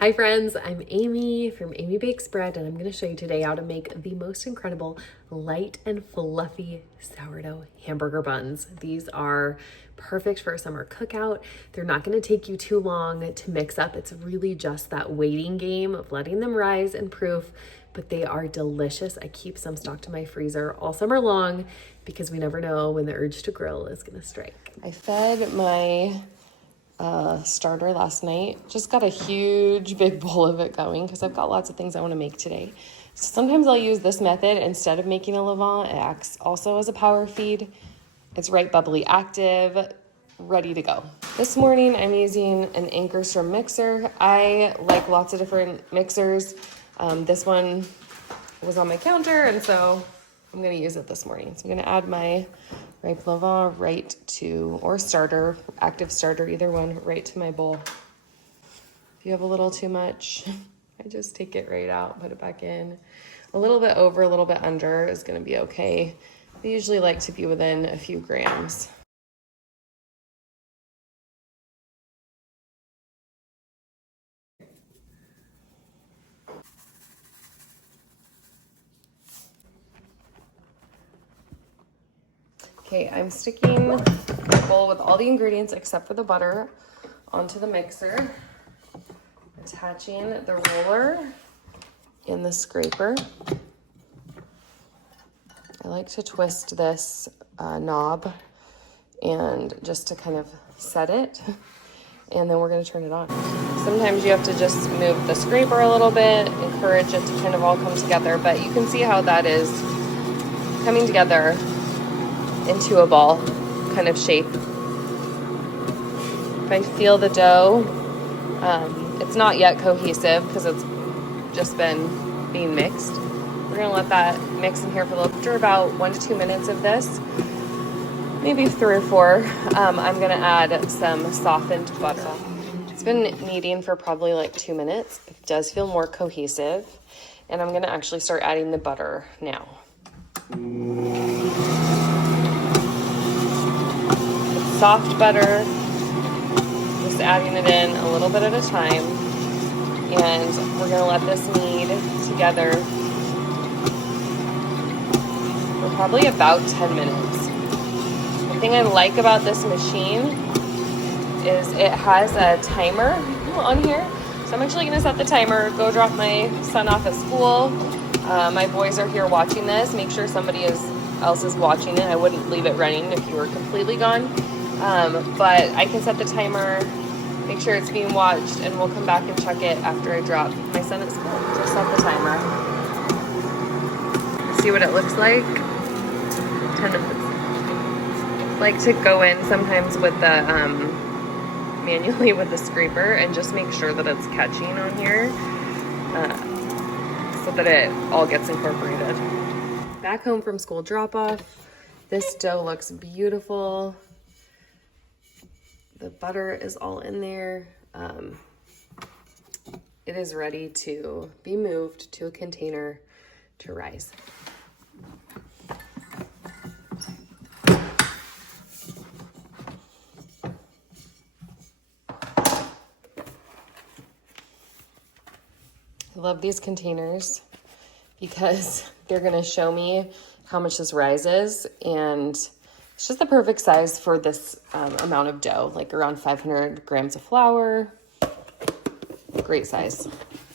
Hi friends, I'm Amy from Amy Bakes Bread, and I'm going to show you today how to make the most incredible light and fluffy sourdough hamburger buns. These are perfect for a summer cookout. They're not going to take you too long to mix up. It's really just that waiting game of letting them rise and proof, but they are delicious. I keep some stocked in my freezer all summer long because we never know when the urge to grill is going to strike. I fed my starter last night. Just got a huge big bowl of it going because I've got lots of things I want to make today. So sometimes I'll use this method instead of making a levain. It acts also as a power feed. It's right bubbly active, ready to go. This morning I'm using an Ankerstrom mixer. I like lots of different mixers. This one was on my counter, and so I'm going to use it this morning. So I'm going to add my ripe levain right to, or starter, active starter, either one, right to my bowl. If you have a little too much, I just take it right out, put it back in. A little bit over, a little bit under is going to be okay. I usually like to be within a few grams. Okay, I'm sticking my bowl with all the ingredients except for the butter onto the mixer, attaching the roller in the scraper. I like to twist this knob and just to kind of set it, and then we're going to turn it on. Sometimes you have to just move the scraper a little bit, encourage it to kind of all come together, but you can see how that is coming together into a ball kind of shape. If I feel the dough, it's not yet cohesive because it's just been being mixed. We're gonna let that mix in here for a little. After about 1 to 2 minutes of this, maybe 3 or 4, I'm gonna add some softened butter. It's been kneading for probably like 2 minutes. It does feel more cohesive, and I'm gonna actually start adding the butter now. Soft butter, just adding it in a little bit at a time, and we're gonna let this knead together for probably about 10 minutes. The thing I like about this machine is it has a timer on here, so I'm actually gonna set the timer, go drop my son off at school. My boys are here watching this. Make sure somebody else is watching it. I wouldn't leave it running if you were completely gone. But I can set the timer, make sure it's being watched, and we'll come back and check it after I drop my son at school. Just set the timer. See what it looks like? 10 minutes. I like to go in sometimes with the, manually with the scraper and just make sure that it's catching on here, so that it all gets incorporated. Back home from school drop-off, this dough looks beautiful. The butter is all in there. It is ready to be moved to a container to rise. I love these containers because they're gonna show me how much this rises, and it's just the perfect size for this amount of dough, like around 500 grams of flour. Great size.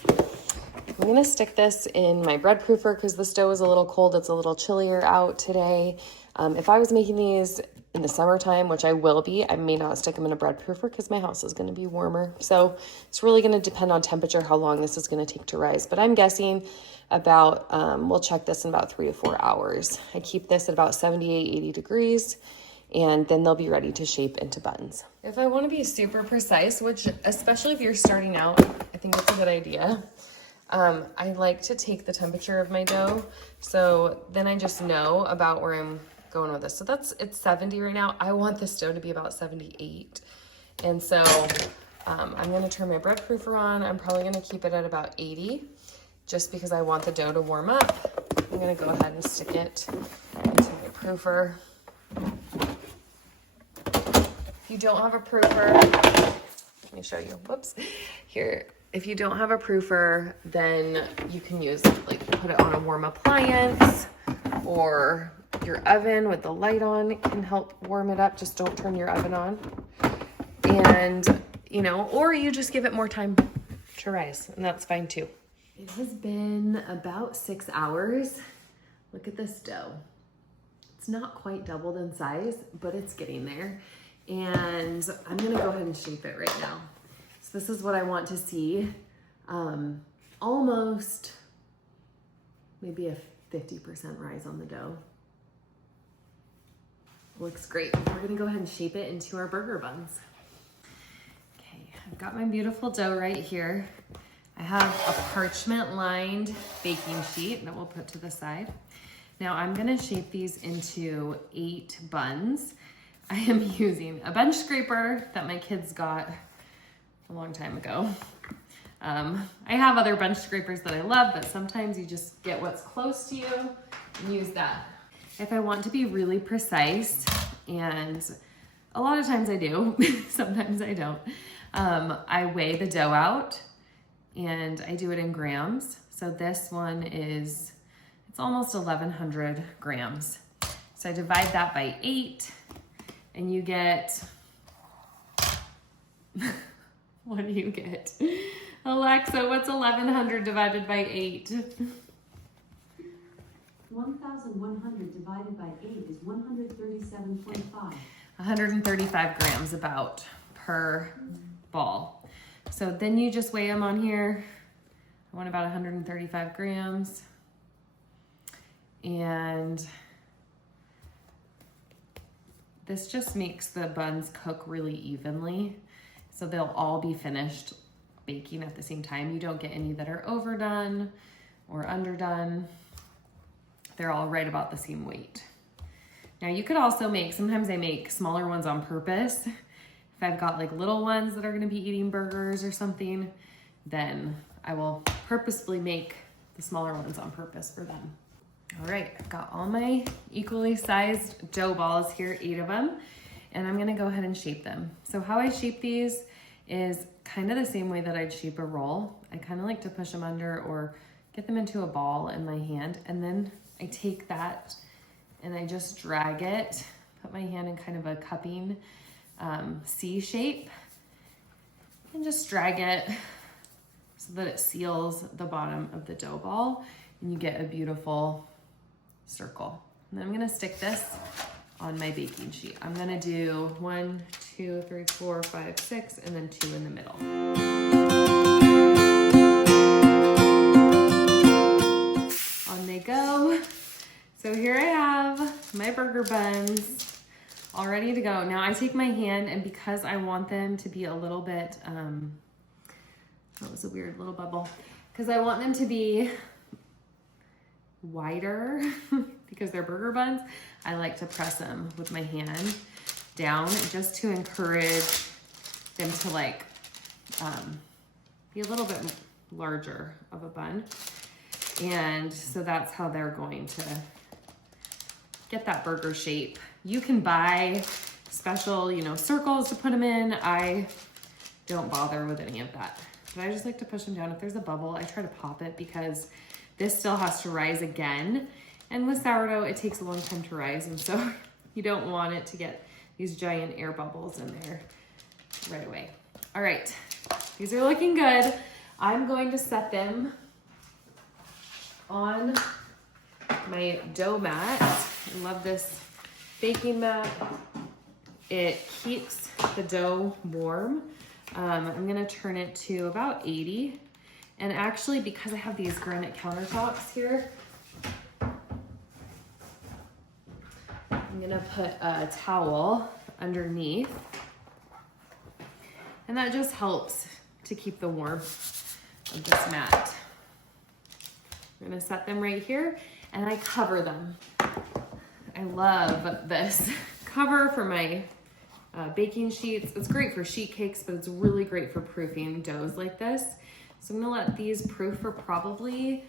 I'm gonna stick this in my bread proofer because this dough is a little cold. It's a little chillier out today. If I was making these in the summertime, which I will be, I may not stick them in a bread proofer because my house is gonna be warmer. So it's really gonna depend on temperature, how long this is gonna take to rise. But I'm guessing about, we'll check this in about 3 to 4 hours. I keep this at about 78, 80 degrees, and then they'll be ready to shape into buns. If I wanna be super precise, which especially if you're starting out, I think that's a good idea. I like to take the temperature of my dough, so then I just know about where I'm going with this. So it's 70 right now. I want this dough to be about 78. And so I'm gonna turn my bread proofer on. I'm probably gonna keep it at about 80 just because I want the dough to warm up. I'm gonna go ahead and stick it into my proofer. If you don't have a proofer, let me show you, whoops. Here, If you don't have a proofer, then you can use, like, put it on a warm appliance, or your oven with the light on can help warm it up. Just don't turn your oven on. And, you know, or you just give it more time to rise, and that's fine too. It has been about 6 hours. Look at this dough. It's not quite doubled in size, but it's getting there. And I'm gonna go ahead and shape it right now. So this is what I want to see. Almost maybe a 50% rise on the dough. Looks great. We're gonna go ahead and shape it into our burger buns. Okay, I've got my beautiful dough right here. I have a parchment lined baking sheet that we'll put to the side. Now I'm gonna shape these into 8 buns. I am using a bench scraper that my kids got a long time ago. I have other bench scrapers that I love, but sometimes you just get what's close to you and use that. If I want to be really precise, and a lot of times I do, sometimes I don't, I weigh the dough out and I do it in grams. So this one is, it's almost 1,100 grams. So I divide that by 8 and you get, what do you get? Alexa, what's 1,100 divided by 8? 1,100 divided by 8 is 137.5. 135 grams about per ball. So then you just weigh them on here. I want about 135 grams. And this just makes the buns cook really evenly. So they'll all be finished baking at the same time. You don't get any that are overdone or underdone. They're all right about the same weight. Now you could also make, sometimes I make smaller ones on purpose. If I've got like little ones that are gonna be eating burgers or something, then I will purposefully make the smaller ones on purpose for them. All right, I've got all my equally sized dough balls here, 8 of them, and I'm gonna go ahead and shape them. So how I shape these is kind of the same way that I'd shape a roll. I kind of like to push them under or get them into a ball in my hand, and then I take that and I just drag it, put my hand in kind of a cupping C shape, and just drag it so that it seals the bottom of the dough ball and you get a beautiful circle. And then I'm gonna stick this on my baking sheet. I'm gonna do 1, 2, 3, 4, 5, 6, and then 2 in the middle. On they go. So here I have my burger buns all ready to go. Now I take my hand, and because I want them to be a little bit, that was a weird little bubble, because I want them to be wider because they're burger buns, I like to press them with my hand down just to encourage them to like be a little bit larger of a bun. And so that's how they're going to get that burger shape. You can buy special, you know, circles to put them in. I don't bother with any of that, but I just like to push them down. If there's a bubble, I try to pop it because this still has to rise again. And with sourdough, it takes a long time to rise. And so you don't want it to get these giant air bubbles in there right away. All right, these are looking good. I'm going to set them on my dough mat. I love this baking mat. It keeps the dough warm. I'm gonna turn it to about 80. And actually, because I have these granite countertops here, I'm gonna put a towel underneath. And that just helps to keep the warmth of this mat. I'm gonna set them right here and I cover them. I love this cover for my baking sheets. It's great for sheet cakes, but it's really great for proofing doughs like this. So I'm gonna let these proof for probably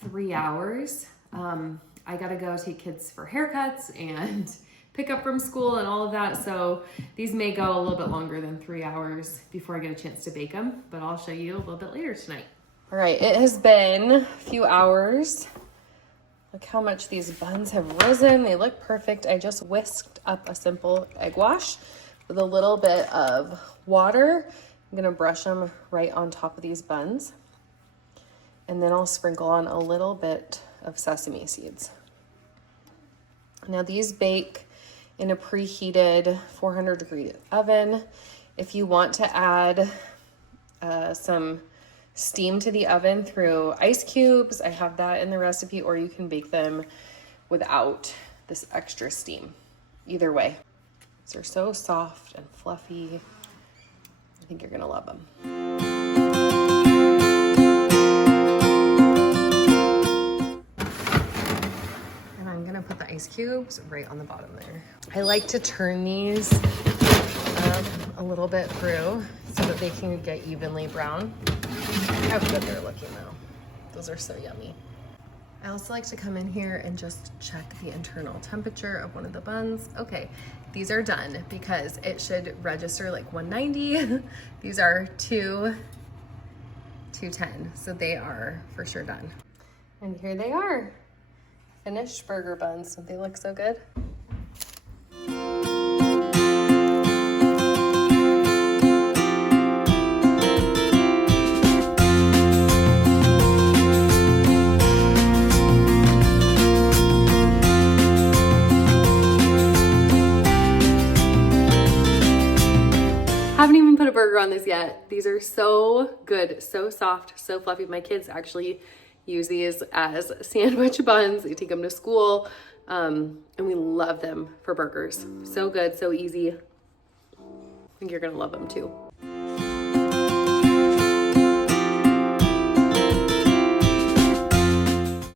3 hours. I gotta go take kids for haircuts and pick up from school and all of that. So these may go a little bit longer than 3 hours before I get a chance to bake them, but I'll show you a little bit later tonight. All right, it has been a few hours. Look how much these buns have risen. They look perfect. I just whisked up a simple egg wash with a little bit of water. I'm gonna brush them right on top of these buns. And then I'll sprinkle on a little bit of sesame seeds. Now these bake in a preheated 400-degree oven. If you want to add some steam to the oven through ice cubes, I have that in the recipe, or you can bake them without this extra steam. Either way, these are so soft and fluffy. I think you're gonna love them. Put the ice cubes right on the bottom there. I like to turn these up a little bit through so that they can get evenly brown. How good they're looking though. Those are so yummy. I also like to come in here and just check the internal temperature of one of the buns. Okay, these are done because it should register like 190. These are 210, so they are for sure done. And here they are. Finished burger buns. Don't they look so good? Haven't even put a burger on this yet. These are so good, so soft, so fluffy. My kids actually use these as sandwich buns. They take them to school, and we love them for burgers. So good, so easy. I think you're gonna love them too.